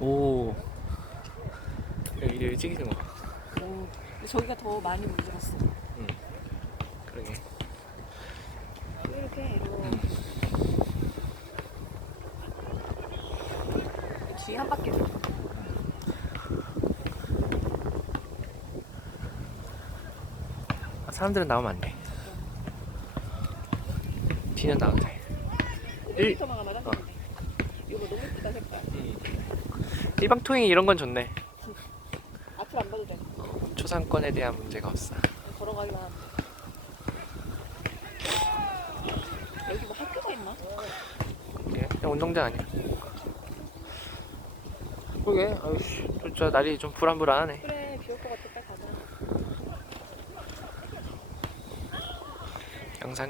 오. 여기 여기 찍히는 거. 오, 근데 저기가 더 많이 물들었어. 응. 그러게. 이렇게 이렇게. 뒤에 한 바퀴. 아, 사람들은 나오면 안 돼. 뒤는 나와도 돼. 일- 1m만 가면 딱 되는데. 이거 너무 예쁘다 색깔. 삐방통이 이런 건 좋네. 앞을 안 봐도 돼. 초상권에 대한 문제가 없어. 걸어가기만. 여기 뭐 학교가 있나? 예, 그냥 운동장 아니야. 그게 아이씨, 진짜 날이 좀 불안불안하네. 그래, 영상.